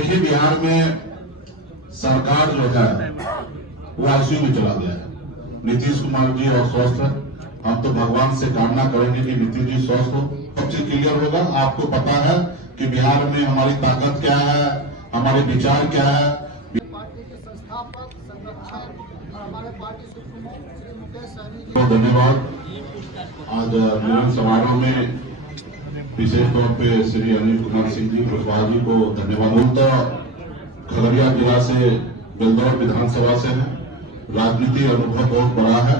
देखिए, बिहार में सरकार जो है वो आईसीयू में चला गया है। नीतीश कुमार जी और स्वस्थ है। हम तो भगवान से कामना करेंगे कि नीतीश जी स्वस्थ हो, सब चीज क्लियर होगा। आपको पता है कि बिहार में हमारी ताकत क्या है, हमारे विचार क्या है। पार्टी के संस्थापक, संरक्षक और हमारे पार्टी सुप्रीमो श्री मुकेश सहनी जी, बहुत धन्यवाद। आज मिलन समारोह में विशेष तौर पे श्री अनिल कुमार सिंह जी कुशवाहा जी को धन्यवाद। तो खगड़िया जिला से बेलदौर विधानसभा से है। राजनीति अनुभव बहुत बड़ा है।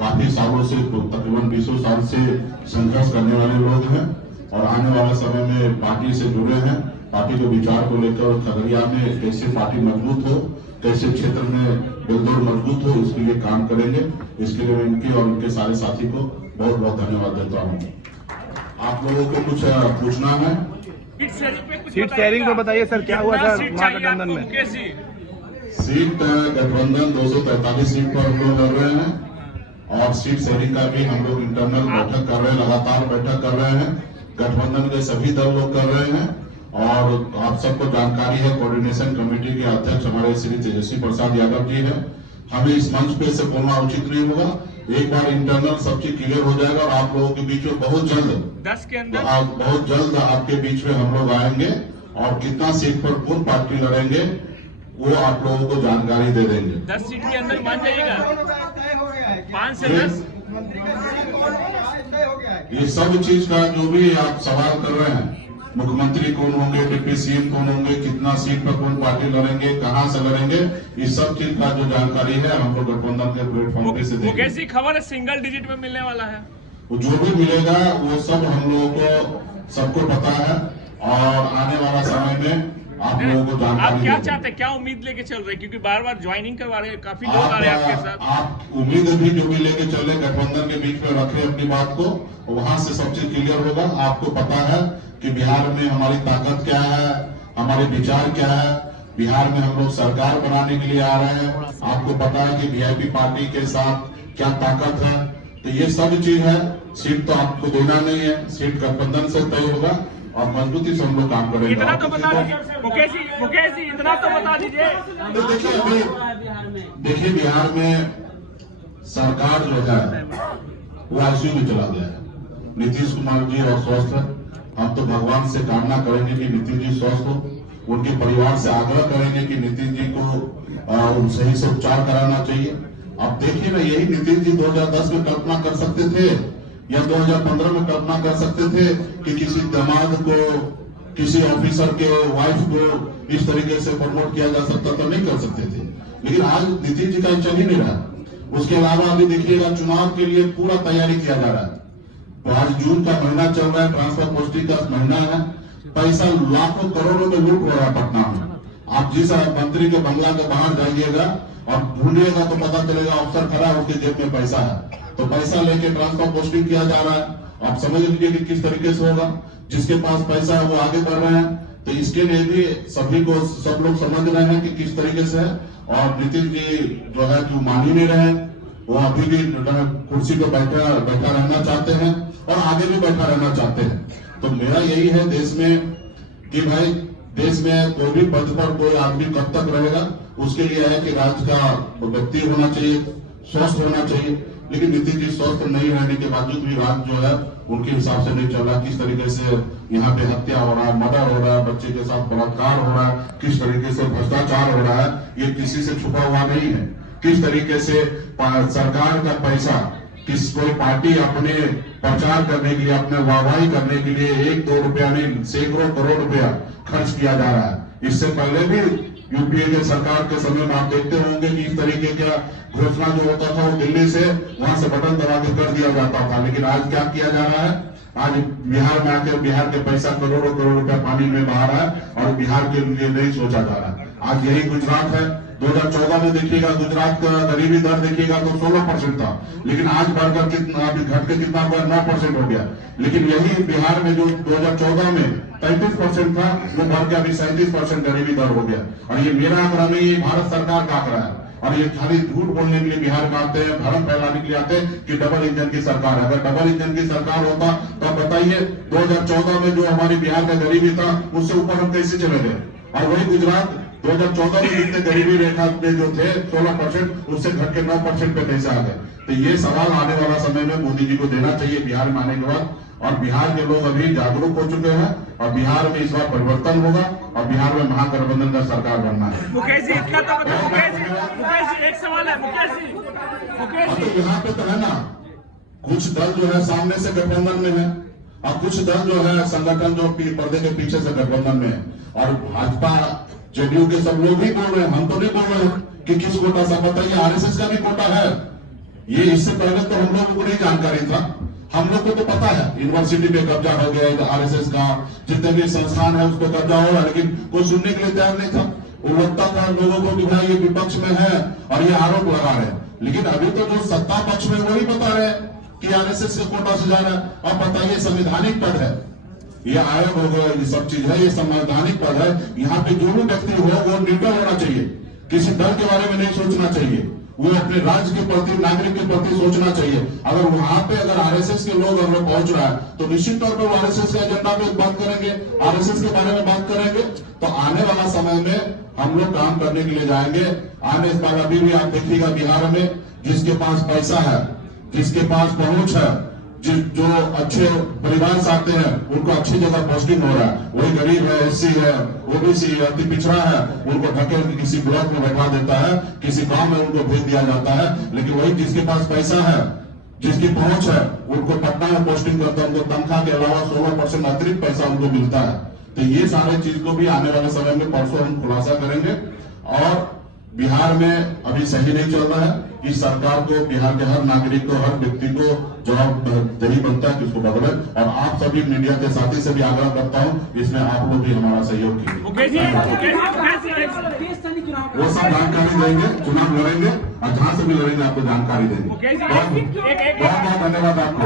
काफी सालों से, तकरीबन 20 साल से संघर्ष करने वाले लोग हैं और आने वाले समय में पार्टी से जुड़े हैं। पार्टी के विचार को लेकर खगड़िया में कैसे पार्टी मजबूत हो, कैसे क्षेत्र में बेलदौर मजबूत हो, इसके लिए काम करेंगे। इसके लिए मैं इनके और इनके सारे साथी को बहुत बहुत धन्यवाद देता हूँ। आप लोगों को कुछ पूछना है? सीट शेयरिंग तो बताइए सर, क्या हुआ सर महागठबंधन में? सीट गठबंधन 243 सीट पर हम लोग लड़ रहे हैं और सीट शेयरिंग का भी हम लोग इंटरनल बैठक कर रहे हैं, लगातार बैठक कर रहे हैं। गठबंधन के सभी दल लोग कर रहे हैं और आप सबको जानकारी है, कोऑर्डिनेशन कमेटी के अध्यक्ष हमारे श्री तेजस्वी प्रसाद यादव जी है। हमें इस मंच पे से बोलना उचित नहीं होगा। एक बार इंटरनल सब चीज क्लियर हो जाएगा और आप लोगों के बीच में बहुत जल्द 10 के अंदर बहुत जल्द आपके बीच में हम लोग आएंगे और कितना सीट पर कौन पार्टी लड़ेंगे वो आप लोगों को जानकारी दे देंगे। 10 सीट के अंदर मान जाइएगा, 5 से 10। ये सब चीज का जो भी आप सवाल कर रहे हैं, मुख्यमंत्री कौन होंगे, डिप्टी सीएम कौन होंगे, कितना सीट पर कौन पार्टी लड़ेंगे, कहां से लड़ेंगे, इस सब चीज का जो जानकारी है हम लोग गठबंधन के प्लेटफॉर्म पे से देंगे। कैसी खबर है, सिंगल डिजिट में मिलने वाला है? वो जो भी मिलेगा वो सब हम लोगों को सबको पता है और आने वाला समय में आप लोगों को जानकारी। आप क्या चाहते हैं, क्या उम्मीद लेके चल रहे हैं? क्योंकि बार बार ज्वाइनिंग करवा रहे हैं, काफी लोग आ रहे हैं आपके साथ। आप उम्मीद भी जो भी लेके चल रहे, गठबंधन के बीच में रखे अपनी बात को, वहां से सब चीज क्लियर होगा। आपको पता है कि बिहार में हमारी ताकत क्या है, हमारे विचार क्या है। बिहार में हम लोग सरकार बनाने के लिए आ रहे हैं। आपको पता है कि वीआईपी पार्टी के साथ क्या ताकत है। तो ये सब चीज है। सीट तो आपको देना नहीं है, सीट गठबंधन से तय होगा और मजबूती से हम लोग काम करेंगे। इतना तो बता दीजिए मुकेश जी, इतना तो बता दीजिए। तो देखिए, बिहार में सरकार जो है वो आईसीयू में चला गया है। नीतीश कुमार जी और स्वस्थ है। हम तो भगवान से कामना करेंगे कि नीतीश जी स्वस्थ हो। उनके परिवार से आग्रह करेंगे कि नीतीश जी को सही से उपचार कराना चाहिए। अब देखिए ना, यही नीतीश जी 2010 में कल्पना कर सकते थे या 2015 में कल्पना कर सकते थे कि किसी दामाद को, किसी ऑफिसर के वाइफ को इस तरीके से प्रमोट किया जा सकता था? नहीं कर सकते थे। लेकिन आज नीतीश जी का चल ही नहीं रहा। उसके अलावा अभी देखिएगा, चुनाव के लिए पूरा तैयारी किया जा रहा है। तो आज जून का महीना चल रहा है, ट्रांसफर पोस्टिंग का महीना है। पैसा लाखों करोड़ों में लूट हो रहा है पटना में। आप जिस मंत्री के बंगला के बाहर जाइएगा और ढूंढिएगा तो पता चलेगा अफसर खड़ा है, उसके जेब में पैसा है। तो पैसा लेके ट्रांसफर पोस्टिंग किया जा रहा है। आप समझ लीजिए कि किस तरीके से होगा। जिसके पास पैसा है वो आगे बढ़ रहे हैं। तो इसके लिए भी सभी को, सब लोग समझ रहे हैं कि किस तरीके से है। और नीतीश जी जो है जो मान ही नहीं रहे, वो अभी भी कुर्सी पे बैठा रहना चाहते हैं और आगे भी बैठा रहना चाहते हैं। तो मेरा यही है देश में कि भाई, देश में कोई भी पद पर कोई आदमी कब तक रहेगा, उसके लिए है कि राज्य का व्यक्ति होना चाहिए, स्वस्थ होना चाहिए। लेकिन नीतीश जी स्वस्थ नहीं रहने के बावजूद भी राज्य जो है उनके हिसाब से नहीं चल रहा। किस तरीके से यहाँ पे हत्या हो रहा है, मर्डर हो रहा है, बच्चे के साथ बलात्कार हो रहा है, किस तरीके से भ्रष्टाचार हो रहा है, ये किसी से छुपा हुआ नहीं है। किस तरीके से सरकार का पैसा कोई पार्टी अपने प्रचार करने के लिए, अपने वाहवाही करने के लिए 1-2 रुपया नहीं, सैकड़ों करोड़ रुपया खर्च किया जा रहा है। इससे पहले भी यूपीए के सरकार के समय में आप देखते होंगे कि इस तरीके का घोषणा जो होता था वो दिल्ली से, वहां से बटन दबा के कर दिया जाता था। लेकिन आज क्या किया जा रहा है? आज बिहार में आकर बिहार के पैसा करोड़ों करोड़ रुपया पानी में बहा रहा है और बिहार के लिए नहीं सोचा जा रहा है। आज यही गुजरात है। 2014 में देखिएगा, गुजरात का गरीबी दर देखिएगा तो 16% था, लेकिन आज बढ़कर कितना, अभी घट के कितना हुआ? 9% हो गया। लेकिन यही बिहार में जो 2014 में 33% था, वो बढ़ के अभी 37% गरीबी दर हो गया। और ये मेरा आंकड़ा नहीं, ये भारत सरकार का आंकड़ा है। और ये खाली झूठ बोलने के लिए बिहार में आते हैं, भ्रम फैलाने के लिए आते हैं कि डबल इंजन की सरकार है। अगर डबल इंजन की सरकार होता तो बताइए 2014 में जो हमारी बिहार का गरीबी था, उससे ऊपर हम कैसे चले गए? और वही गुजरात 2014 में जितने गरीबी रेखा में जो थे 16%, उससे घट के 9% पे कैसे आ गए। तो ये सवाल आने वाला समय में मोदी जी को देना चाहिए बिहार में आने के बाद। और बिहार के लोग अभी जागरूक हो चुके हैं और बिहार में इस बार परिवर्तन होगा और बिहार में महागठबंधन का सरकार बनना है। मुकेश जी इतना तो बताओ, मुकेश जी एक सवाल है मुकेश जी तो यहाँ पे तो है ना, कुछ दल जो है सामने से गठबंधन में है और कुछ दल जो है संगठन जो पर्दे के पीछे से गठबंधन में है। और भाजपा जेडीयू के सब लोग ही बोल रहे हैं, हम तो नहीं बोल रहे हैं कि किस कोटा से। बताइए आरएसएस का भी कोटा है। ये इससे पहले तो हम लोगों को नहीं जानकारी था। हम लोग को तो पता है यूनिवर्सिटी पे कब्जा हो गया आरएसएस का, जितने भी संस्थान है उस पर कब्जा हो रहा है, लेकिन कोई सुनने के लिए तैयार नहीं था। वो लगता था लोगों को कि भाई ये विपक्ष में है और ये आरोप लगा रहे हैं। लेकिन अभी तो जो सत्ता पक्ष में वही बता रहे हैं कि आरएसएस के कोटा से जा रहा है। अब बताइए संवैधानिक पद है, ये आयोग हो गया, ये सब चीज है, ये संवैधानिक पद है। यहाँ पे जो भी व्यक्ति हो वो न्यूट्रल होना चाहिए, किसी दल के बारे में नहीं सोचना चाहिए, वो अपने राज्य के प्रति, नागरिक के प्रति सोचना चाहिए। अगर वहां पे अगर आरएसएस के लोग अगर पहुंच रहा है तो निश्चित तौर पर वो आरएसएस के एजेंडा पे बात करेंगे, आरएसएस के बारे में बात करेंगे। तो आने वाला समय में हम लोग काम करने के लिए जाएंगे। आने इस बार अभी भी आप देखिएगा बिहार में जिसके पास पैसा है, जिसके पास पहुंच है, जो अच्छे परिवार से आते हैं उनको अच्छी जगह पोस्टिंग हो रहा है। वही गरीब है, एससी है, ओबीसी है, अति पिछड़ा है, उनको ढकेल के किसी ब्लॉक में बैठा देता है, किसी गांव में उनको भेज दिया जाता है। लेकिन वही जिसके पास पैसा है, जिसकी पहुंच है, उनको पटना में पोस्टिंग करता है, उनको तनख्वाह के अलावा 16% अतिरिक्त पैसा उनको मिलता है। तो ये सारे चीज को भी आने वाले समय में परसों हम खुलासा करेंगे। और बिहार में अभी सही नहीं चल रहा है। इस सरकार को, बिहार के हर नागरिक को, हर व्यक्ति को जवाबदेही बनता है कि उसको बदले। और आप सभी मीडिया के साथी से भी आग्रह करता हूं, इसमें आप लोग भी हमारा सहयोग कीजिए। वो सब जानकारी देंगे, चुनाव लड़ेंगे और जहां से भी लड़ेंगे आपको जानकारी देंगे। बहुत बहुत धन्यवाद आपको।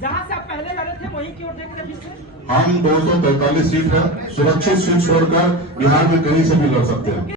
जहां से आप पहले लड़े थे वहीं की ओर देख रहे हैं। हम 243 सीट है, सुरक्षित सीट छोड़कर बिहार में कहीं से भी लड़ सकते हैं।